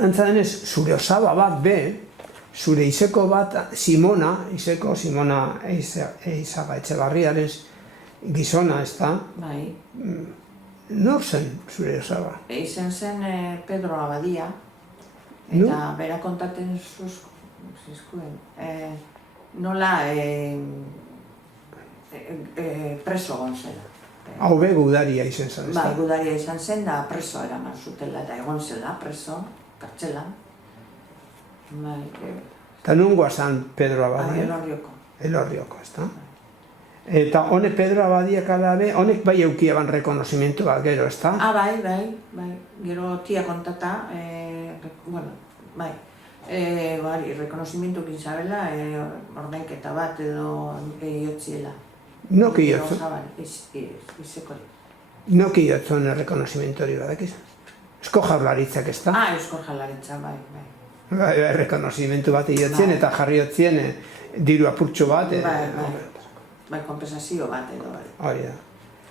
Antza denez, zure osaba bat be, zure izeko bat, Simona Eizaga Etxebarriaren gizona, ez da? Bai. Nor zen zure osaba? Izan zen Pedro Abadia, eta bera kontaten zizkuen. Nola preso egon zela. Hau be gudaria izan zen, ez da? Bai, gudaria izan zen, da preso eraman zutela, eta egon zela preso, kartzelan. Eta nungoa zan Pedro Abadia? Elorrioko. Elorrioko, ez da? Eta honek Pedro Abadia kalabe, honek bai eukiaban rekonozimientu bat gero, ez da? Bai. Gero tia kontata, bai. Rekonozimientu kintzabela, ordainketa bat edo iotziela. Nok iotzun? Izekori. Nok iotzun rekonozimientu hori badakiz? Eusko Jaurlaritzak, ez da? Eusko Jaurlaritza, bai. Rekonozimientu bat iotzien eta jarri otzien diru apurtxo bat. Bai, kompensazio bat edo. Hori da.